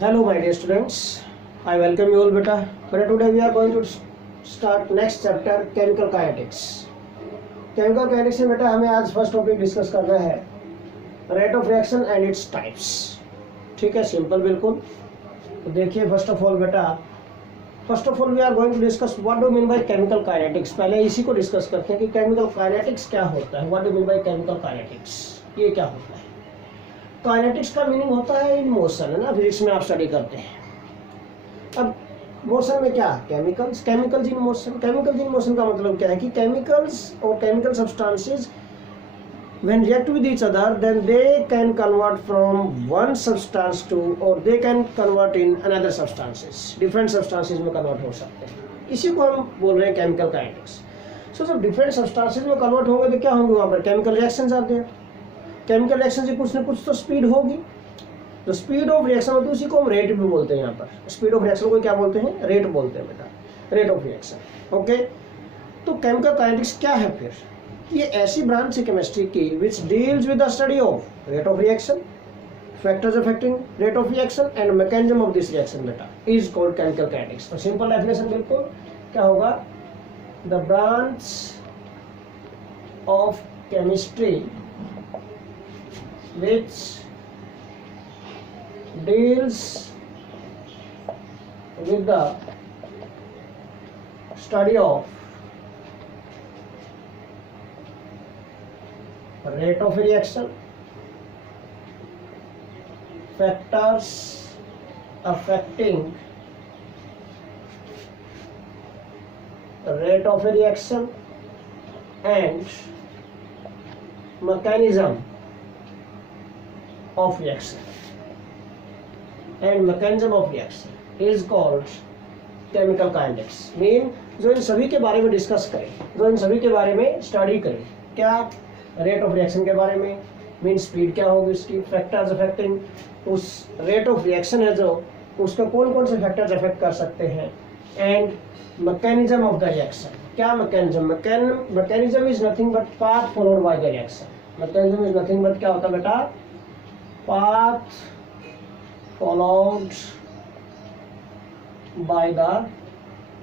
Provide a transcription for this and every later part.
Hello my dear students, I welcome you all beta. But today we are going to start next chapter chemical kinetics. Chemical kinetics में बेटा हमें आज first topic discuss करना है rate of reaction and its types. ठीक है, simple बिल्कुल. तो देखिए first of all we are going to discuss what do mean by chemical kinetics. पहले इसी को डिस्कस करते हैं कि केमिकल काइनेटिक्स क्या होता है. What do mean by chemical kinetics, ये क्या होता है. काइनेटिक्स का मीनिंग होता है इन मोशन, है ना, फिजिक्स में आप स्टडी करते हैं. अब मोशन में क्या, chemicals in motion. Chemicals in motion का मतलब क्या है कि केमिकल्स और chemical substances when react with each other then they can convert from one substance to or they can convert in another substances. different substances में convert हो सकते हैं. इसी को हम बोल रहे हैं केमिकल काइनेटिक्स. सो जब डिफरेंट सब्सटेंसेस में कन्वर्ट होंगे तो क्या होंगे वहाँ पर केमिकल रिएक्शंस आते हैं. केमिकल रिएक्शन से कुछ ना कुछ तो स्पीड होगी. तो स्पीड ऑफ रिएक्शन होती है, उसी को हम रेट भी बोलते हैं. यहाँ पर स्पीड ऑफ रिएक्शन को क्या बोलते हैं, रेट बोलते हैं बेटा, रेट ऑफ रिएक्शन. ओके, तो केमिकल काइनेटिक्स क्या है फिर. ये ऐसी ब्रांच है केमिस्ट्री की which deals with the study of rate of reaction, factors affecting rate of reaction and mechanism of this reaction बेटा इज कॉल्ड केमिकल काइनेटिक्स. तो सिंपल डेफिनेशन बिल्कुल क्या होगा, the branch of chemistry which deals with the study of rate of reaction, factors affecting rate of reaction and mechanism of reaction is called chemical kinetics. Mean जो इन सभी के बारे में discuss करें, जो इन सभी के बारे में स्टडी करें. क्या, रेट ऑफ रिएक्शन के बारे में, मीन स्पीड क्या होगी उसकी, फैक्टर्स अफेक्टिंग उस रेट ऑफ रिएक्शन है जो उसका कौन कौन से फैक्टर्स अफेक्ट कर सकते हैं, and mechanism of the reaction. क्या mechanism, mechanism is nothing but path followed by the reaction. Mechanism is nothing but क्या होता है बेटा, path followed by the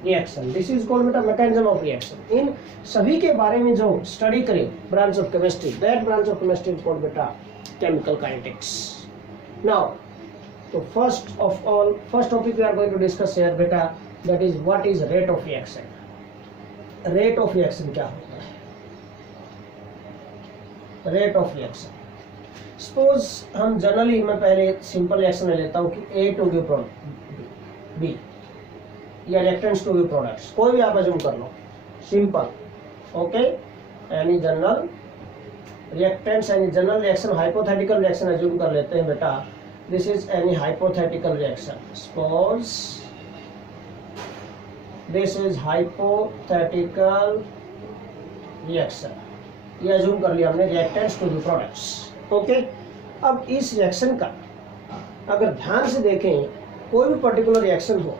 reaction. This is called beta mechanism of reaction. इन सभी के बारे में जो स्टडी करें branch of chemistry, that branch of chemistry is called बेटा केमिकल काइनेटिक्स. नाउ तो first of all first topic we are going to discuss here बेटा, that is what is rate of reaction. Rate of reaction क्या होता है. Rate of reaction, suppose हम generally, मैं पहले simple reaction ले लेता हूँ कि A to give product B या रिएक्टेंट्स टू गिव प्रोडक्ट्स, कोई भी आप अज्यूम कर लो, simple. Okay, any general reactants, any general reaction, hypothetical reaction assume कर लेते हैं बेटा. This is any hypothetical reaction. Suppose this is hypothetical reaction, ये अज्यूम कर लिया हमने, reactants to give products. Okay, अब इस रिएक्शन का अगर ध्यान से देखें, कोई भी पर्टिकुलर रिएक्शन हो,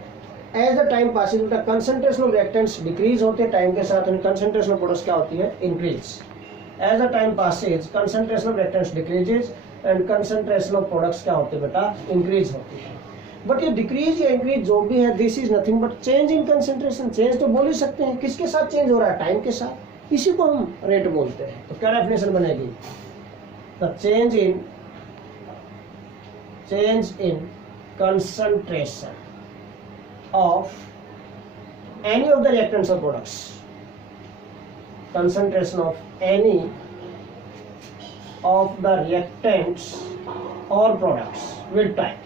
एज द टाइम पासिंग उनका कंसंट्रेशन ऑफ रिएक्टेंट्स डिक्रीज होते हैं टाइम के साथ, और कंसंट्रेशन ऑफ प्रोडक्ट्स क्या होती है, increase. As the time passes concentration of reactants decreases and concentration of products क्या होते हैं बेटा, इंक्रीज होती है. बट ये डिक्रीज या इंक्रीज जो भी है, this is nothing but change in concentration. Change तो बोल ही सकते हैं, किसके साथ चेंज हो रहा है, टाइम के साथ. इसी को हम रेट बोलते हैं. तो क्या डेफिनेशन बनेगी, the change in concentration of any of the reactants or products, concentration of any of the reactants or products with time,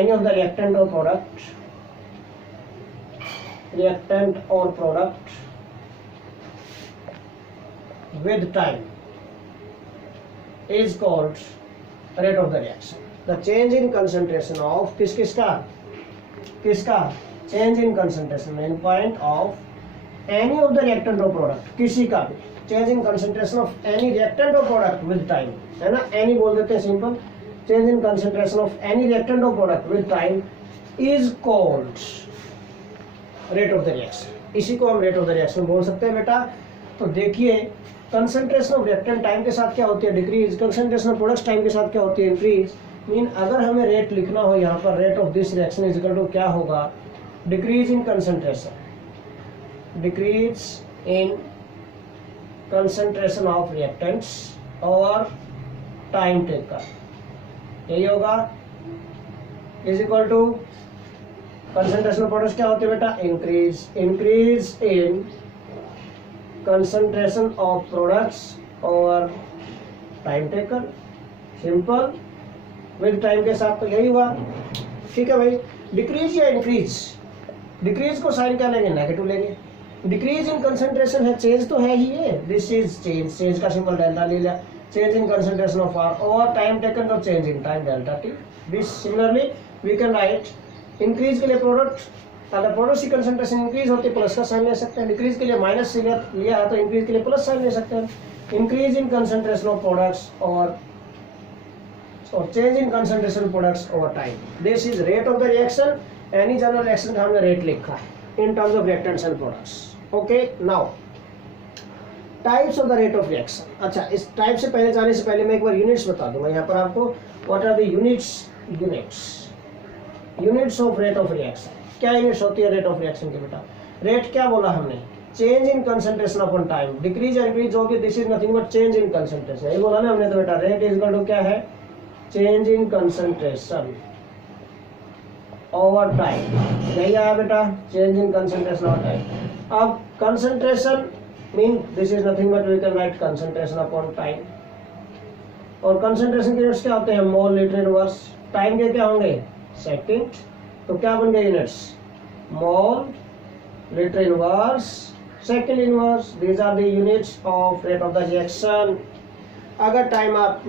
any of the reactant or product with time is called rate of the reaction. The change in concentration of किसका change in concentration in point of any of the reactant or product, किसी का भी change in concentration of any reactant or product with time, है ना, any बोल देते हैं simple. change in concentration of any reactant or product with time is called rate of the reaction. इसी को हम rate of the reaction बोल सकते हैं बेटा. तो देखिए कंसंट्रेशन ऑफ रिएक्टेंट टाइम के साथ क्या होती है, decrease. Concentration of products time के साथ क्या होती है, इंक्रीज. मीन अगर हमें रेट लिखना हो यहाँ पर, rate of this reaction is equal to क्या होगा, decrease in concentration, decrease in concentration of reactants और टाइम टेकर, यही होगा, is equal to concentration of products क्या होते हैं बेटा, increase in concentration of products और time taken, simple, with time के साथ तो यही हुआ। ठीक है भाई, डिक्रीज या इंक्रीज, डिक्रीज को साइन क्या लेंगे, नेगेटिव लेंगे, डिक्रीज इन कंसंट्रेशन है, चेंज तो है ही ये, दिस इज चेंज, चेंज का सिंबल डेल्टा ले लिया, change in concentration of R, और टाइम टेकन तो change in time delta T. This similarly we can write increase के लिए प्रोडक्ट, अगर प्रोडक्ट की कंसंट्रेशन इंक्रीज होती है प्लस का साइन ले सकते हैं, डिक्रीज के लिए माइनस से लिया है तो इंक्रीज के लिए प्लस साइन ले सकते हैं, increase in concentration of products और change in concentration products over time, this is rate of the reaction, any general reaction का हमने रेट लिखा है in terms of reactants and products. Okay, now types of the rate of reaction. अच्छा, इस type से पहले जाने से पहले मैं एक बार यूनिट्स बता दूंगा यहाँ पर आपको, what are the units of rate of reaction. क्या यूनिट्स होती है रेट ऑफ रिएक्शन की बेटा, रेट क्या बोला हमने, change in concentration upon time, decrease increase होगी, this is nothing but change in concentration, यही बोला ना हमने, तो बेटा रेट इज इक्वल टू क्या है, change in concentration over time, यही आया बेटा, change in concentration over time. अब concentration mean this is nothing but we can write concentration upon time, और कंसंट्रेशन के यूनिट्स क्या होते हैं, मोल, लीटर, इनवर्स, टाइम के क्या होंगे, सेकंड, तो क्या बन गए units, mole, litre inverse, second inverse, these are the units of rate of the reaction. अगर टाइम आप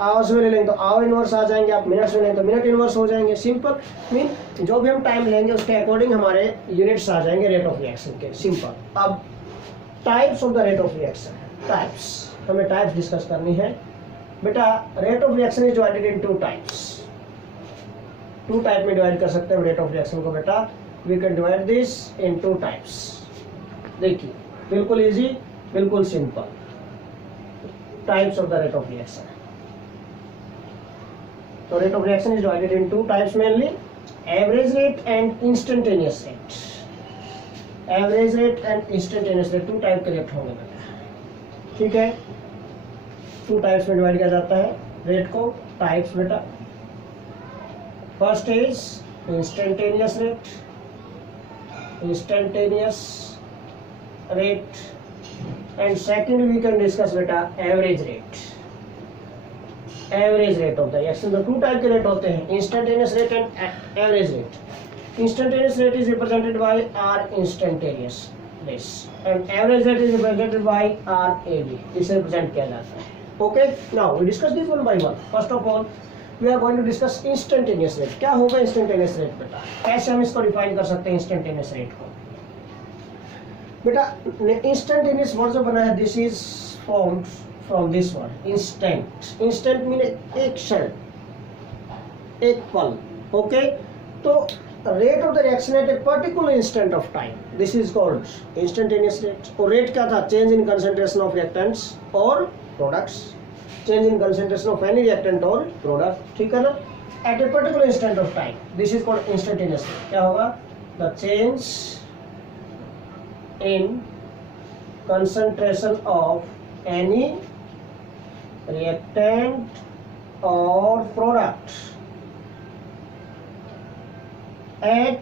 आवर्स में ले लेंगे तो आवर इनवर्स आ जाएंगे, आप मिनट्स में लेंगे तो मिनट इनवर्स हो जाएंगे, सिंपल, मीन जो भी हम टाइम लेंगे उसके अकॉर्डिंग हमारे यूनिट्स आ जाएंगे रेट ऑफ रिएक्शन के, सिंपल। अब types of the rate of reaction, types, हमें टाइप्स डिस्कस करनी है बेटा। Rate of reaction is divided in two types, two type में डिवाइड कर सकते हैं रेट ऑफ रिएक्शन को बेटा, we can divide this in two types. देखिए बिल्कुल इजी, बिल्कुल simple, types of the rate of reaction. तो rate of reaction is divided in two types mainly, average rate and instantaneous rate, average rate and instantaneous rate, two type के रेट होंगे बेटा। ठीक है, टू टाइप्स में divide किया जाता है रेट को, टाइप्स बेटा। First is instantaneous rate, and second we can discuss बेटा average rate, average rate of the reaction. तो टू टाइप के रेट होते हैं, instantaneous rate and average rate. Instantaneous rate is represented by R instantaneous this, and average rate is represented by R A B, इसे represent किया जाता है। Okay, now we discuss this one by one. First of all we are going to discuss instantaneous rate. क्या होगा instantaneous rate बेटा, कैसे हम इसको डिफाइन कर सकते हैं इंस्टेंटेनियस रेट को बेटा। इंस्टेंटेनियस वर्ड जो बना है, this is formed from this word instant. Instant mean एक क्षण, एक पल। ओके, तो rate of the reaction at a particular instant of time, this is called instantaneous rate. और रेट क्या था, change in concentration of reactants और products, change in concentration of any reactant और प्रोडक्ट, ठीक है ना, at a particular instant of time, this is called instantaneous rate. क्या होगा, the change in concentration of any reactant or product at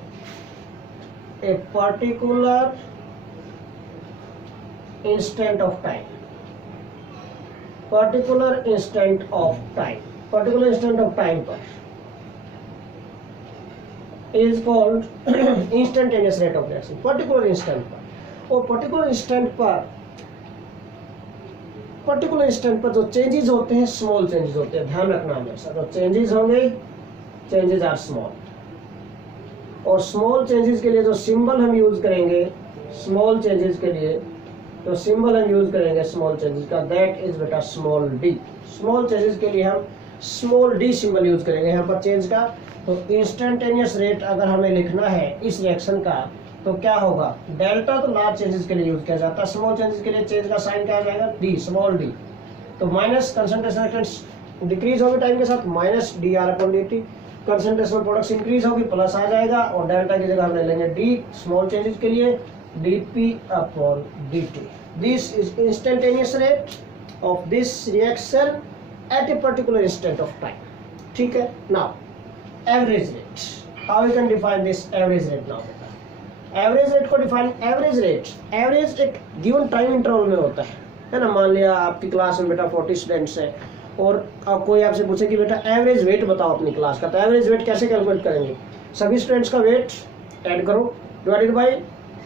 a particular instant of time, particular instant of time, particular instant of time पर is called instantaneous rate of reaction, particular instant पर। और particular instant पर जो changes होते हैं small changes होते हैं, ध्यान रखना हमेशा, जो चेंजेस होंगे चेंजेस आर स्मॉल, और स्मॉल चेंजेस के लिए जो सिंबल हम यूज करेंगे, स्मॉल चेंजेस के लिए जो सिंबल हम यूज करेंगे स्मॉल चेंजेस का, दैट इज बेटा स्मॉल डी। स्मॉल चेंजेस के लिए हम स्मॉल डी सिंबल यूज करेंगे यहाँ पर चेंज का। तो इंस्टेंटेनियस रेट अगर हमें लिखना है इस रिएक्शन का, तो क्या होगा, डेल्टा तो लार्ज चेंजेस के लिए यूज किया जाता है, स्मॉल चेंजेस के लिए चेंज का साइन क्या आ जाएगा, डी, स्मॉल डी। तो माइनस कंसंट्रेशन डिक्रीज होगी टाइम के साथ minus D R upon D T, concentration of products increase होगी प्लस आ जाएगा, और डेल्टा की जगह हम ले लेंगे डी स्मॉल चेंजेस के लिए D P upon D T. This is instantaneous rate of this reaction at a particular instant of time. ठीक है, now average rate, how we can define this average rate now? Average rate को define, average एक given time interval में होता है ना। मान लिया आपकी क्लास में बेटा 40 स्टूडेंट्स है और अब कोई आपसे पूछे कि बेटा एवरेज वेट बताओ अपनी क्लास का, तो एवरेज वेट कैसे कैलकुलेट करेंगे? सभी स्टूडेंट्स का वेट ऐड करो divided by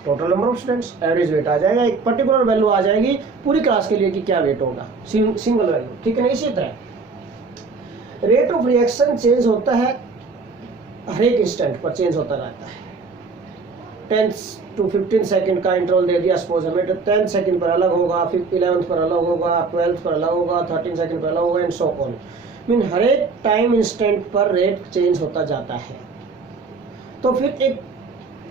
total number of students, average weight आ जाएगा, एक पर्टिकुलर वैल्यू आ जाएगी पूरी क्लास के लिए कि क्या वेट होगा, सिंगल वैल्यू। ठीक है ना, इसी तरह रेट ऑफ रिएक्शन चेंज होता है, हर एक इंस्टेंट पर चेंज होता रहता है। 10 to 15 सेकंड का इंटरवल दे दिया सपोज हमें, तो 10 सेकंड पर अलग होगा, फिर 11th पर अलग होगा, 12th पर अलग होगा, 13 सेकंड पर अलग होगा एंड सो ऑन। मीन हर एक टाइम इंस्टेंट पर रेट चेंज होता जाता है। तो फिर एक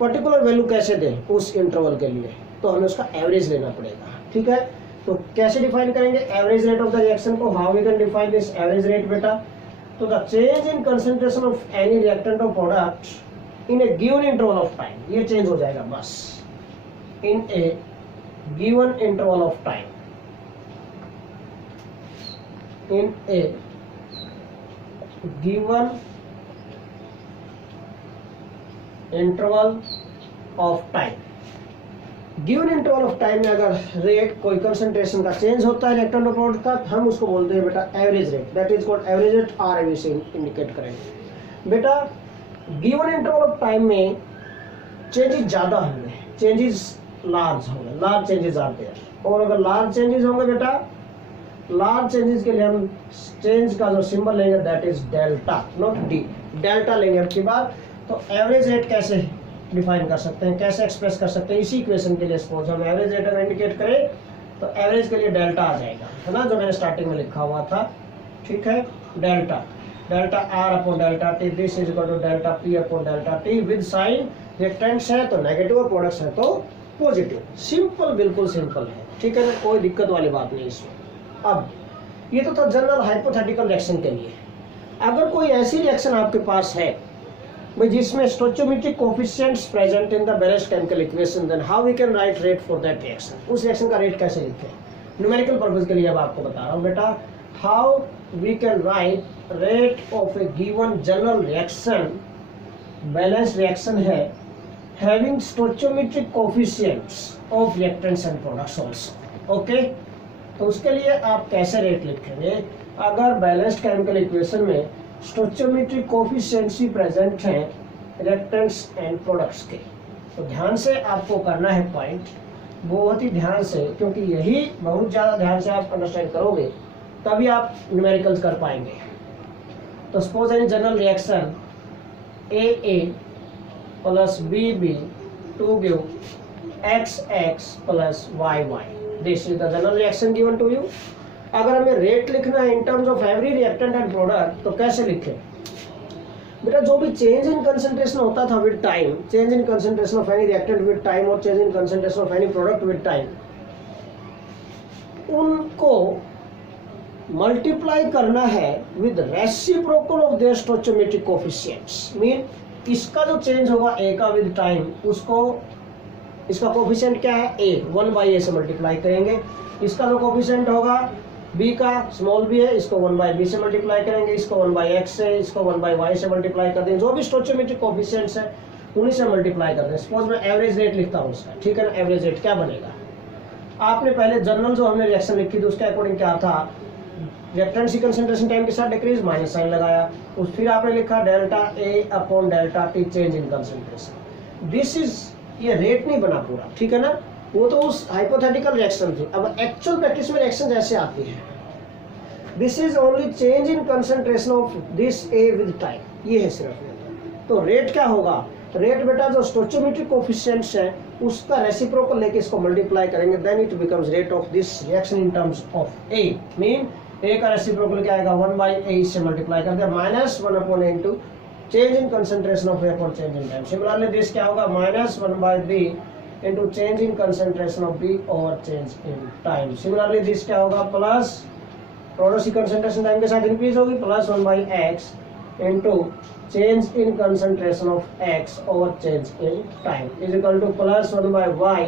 पर्टिकुलर वैल्यू कैसे दें उस इंटरवल के लिए, तो हमें उसका एवरेज लेना पड़ेगा। ठीक है, तो कैसे डिफाइन करेंगे average rate of the reaction को? How we can define this average rate बेटा? तो the change in concentration of any reactant of product in a given interval of time, ये चेंज हो जाएगा बस, in a given interval of time, in a given interval of time. Given interval of time में अगर rate कोई concentration का change होता है रिएक्टेंट ऑफ प्रोडक्ट का, हम उसको बोलते हैं बेटा average rate, that is called average rate, R A से इंडिकेट करेंगे बेटा। गिवन इंटरवल ऑफ टाइम में चेंजेस ज़्यादा होंगे, चेंजेस लार्ज होंगे, लार्ज चेंजेस आते हैं, और अगर लार्ज चेंजेस होंगे बेटा, लार्ज चेंजेस के लिए हम चेंज का जो सिंबल लेंगे that is delta, not D, delta लेंगे आपकी बात। तो एवरेज रेट कैसे डिफाइन कर सकते हैं, कैसे एक्सप्रेस कर सकते हैं? इसी इक्वेशन के लिए सपोज हम एवरेज रेट अगर इंडिकेट करें तो एवरेज के लिए डेल्टा आ जाएगा, है ना, जो मैंने स्टार्टिंग में लिखा हुआ था। ठीक है, delta, delta R upon delta T, this is equal to delta P upon delta T with sign, reactants है तो नेगेटिव और प्रोडक्ट्स है तो पॉजिटिव। सिंपल, बिल्कुल सिंपल है। ठीक है ना, कोई दिक्कत वाली बात नहीं इसमें। अब ये तो था जनरल हाइपोथेटिकल रिएक्शन के लिए। अगर कोई ऐसी रिएक्शन आपके पास है भाई जिसमें stoichiometric coefficients present in the balanced chemical equation, then how we can write rate for that reaction? उस रिएक्शन का रेट कैसे लिखें? न्यूमेरिकल पर्पस के लिए अब आपको बता रहा हूँ बेटा, how we can write rate of a given general reaction, balanced reaction है, having stoichiometric coefficients of reactants and products also. Okay, तो उसके लिए आप कैसे रेट लिखेंगे? अगर बैलेंस्ड केमिकल इक्वेशन में स्टोइचोमेट्रिक कोएफिशिएंट्स ही प्रेजेंट हैं रिएक्टेंट्स एंड प्रोडक्ट्स के, तो ध्यान से आपको करना है पॉइंट, बहुत ही ध्यान से, क्योंकि यही बहुत ज़्यादा ध्यान से आप अंडरस्टैंड करोगे तभी आप न्यूमेरिकल्स कर पाएंगे। तो suppose any general reaction A plus B to give XX plus YY, this is the general reaction given to you. अगर हमें रेट लिखना है in terms of every reactant and product, तो कैसे लिखें बेटा? जो भी चेंज इन कंसंट्रेशन होता था with time, change in concentration of any reactant with time और change in concentration of any product with time, उनको मल्टीप्लाई करना है with reciprocal of their stoichiometric coefficients. Mean इसका जो चेंज होगा ए का विद टाइम, उसको इसका कोएफिशिएंट क्या है? ए, 1/a से मल्टीप्लाई करेंगे। इसका जो कोएफिशिएंट होगा b का, स्मॉल b है, इसको 1/b से मल्टीप्लाई करेंगे, इसको 1/x से, इसको 1/y से मल्टीप्लाई कर देंगे। जो भी स्टोइचोमेट्रिक कोएफिशिएंट्स है उन्हीं से मल्टीप्लाई कर दें। सपोज मैं एवरेज रेट लिखता हूँ उसका, ठीक है ना। एवरेज रेट क्या बनेगा? आपने पहले जनरल जो हमने रिएक्शन लिखी थी उसके अकॉर्डिंग क्या था? रिएक्टेंट्स की कंसंट्रेशन टाइम के साथ डिक्रीज, माइनस साइन लगाया, फिर आपने लिखा delta A upon delta T change in concentration. This is, ये रेट नहीं बना पूरा, ठीक है ना, वो तो उस हाइपोथेटिकल रिएक्शन थी। अब एक्चुअल प्रैक्टिस में रिएक्शन जैसे आती है, this is only change in concentration of this A with time, ये है सिर्फ। तो रेट क्या होगा? रेट बेटा जो स्टोइचोमेट्रिक कोएफिशिएंट्स है उसका रेसिप्रोकल लेके इसको मल्टीप्लाई करेंगे, then it becomes rate of this reaction in terms of A. Mean A का रेसिप्रोकल क्या आएगा? 1/a से मल्टीप्लाई कर दिया, minus 1/a into change in concentration of A upon change in time. Similarly this क्या होगा? Minus 1/b into change in concentration of b और change in time. Similarly this क्या होगा? प्लस प्रोडक्ट की concentration time के साथ increase होगी, plus 1/x into change in concentration of x over change in time is equal two plus 1/y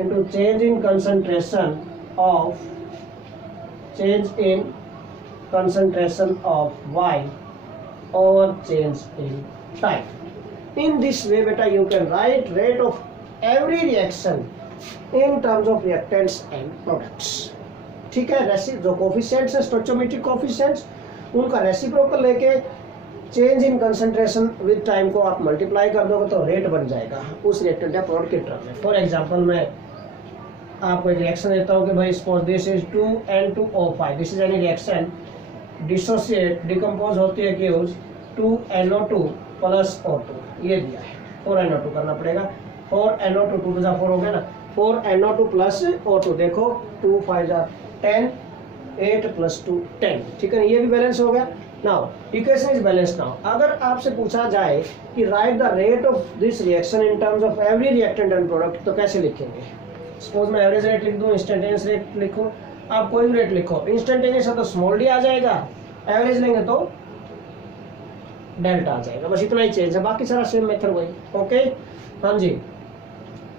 into change in concentration of y over change in time. In this way beta you can write rate of every reaction in terms of reactants and products. ठीक है, जो coefficients है स्टोइचोमेट्रिक coefficients उनका reciprocal लेके change in concentration with time को आप multiply कर दोगे तो रेट बन जाएगा उस रिएक्टेंट या प्रोडक्ट के टर्म में. फॉर एग्जांपल मैं आपको एक रिएक्शन देता हूँ कि भाई suppose this is 2N2O5. This is any reaction dissociate decompose होती है कि 2NO2 प्लस O2 ये दिया है. 4NO2 करना पड़ेगा. 4NO2 2 to 4 हो गया ना. 4NO2 प्लस O2 देखो 2 5 10 8 प्लस 2 10. ठीक है, ये भी बैलेंस हो गया. Now equation is balance. Now अगर आपसे पूछा जाए कि right the rate of this reaction in terms of every reactant and product तो कैसे लिखेंगे. सपोज मैं एवरेज रेट लिख दूं, इंस्टेंटेनियस रेट लिखो, आप कोई भी रेट लिखो. इंस्टेंटेनियस है तो स्मॉल डी आ जाएगा, एवरेज लेंगे तो डेल्टा आ जाएगा. बस इतना ही चेंज है, बाकी सारा सेम मेथड वही. ओके हाँ जी.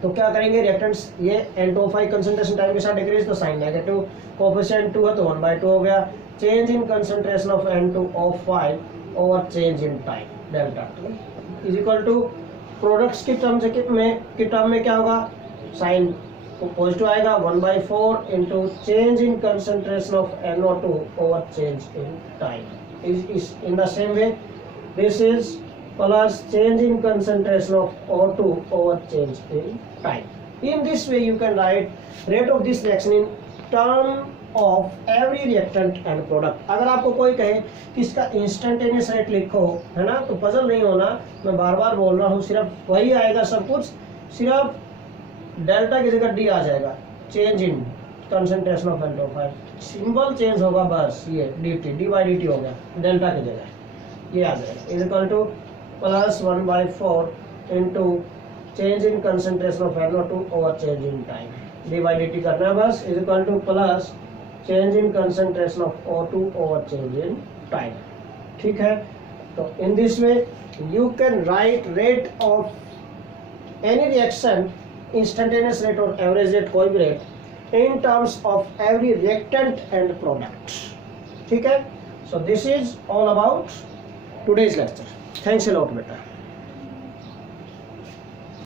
तो क्या करेंगे, रिएक्टेंट्स ये N2O5 कंसंट्रेशन टाइम के साथ डिक्रीज तो साइन नेगेटिव, कोएफिशिएंट 2 है तो 1/2 हो गया. Change in concentration of N2O5 over change in time delta is equal to products की टर्म में क्या होगा, साइन पॉजिटिव आएगा. 1/4 into change in concentration of NO2 over change in time is in the same way this is plus change in concentration of O2 over change in time. In this way you can write rate of this reaction in term of every reactant and product. अगर आपको कोई कहे कि इसका instantaneous rate लिखो है ना, तो पजल नहीं होना. मैं बार बार बोल रहा हूँ, सिर्फ वही आएगा सब कुछ, सिर्फ डेल्टा की जगह डी आ जाएगा. Change in concentration of N2O5 symbol change होगा, बस ये dt dy/dt हो गया, डेल्टा की जगह ये आ जाएगा. Is equal two plus 1/4 into change in concentration of NO2 over change in time dy/dt करना है बस. Is equal two plus change in concentration of O2 over change in time. ठीक है, तो in this way you can write rate of any reaction, instantaneous rate और average rate कोई भी rate in terms of every reactant and product. ठीक है, so this is all about today's lecture. Thanks a lot beta.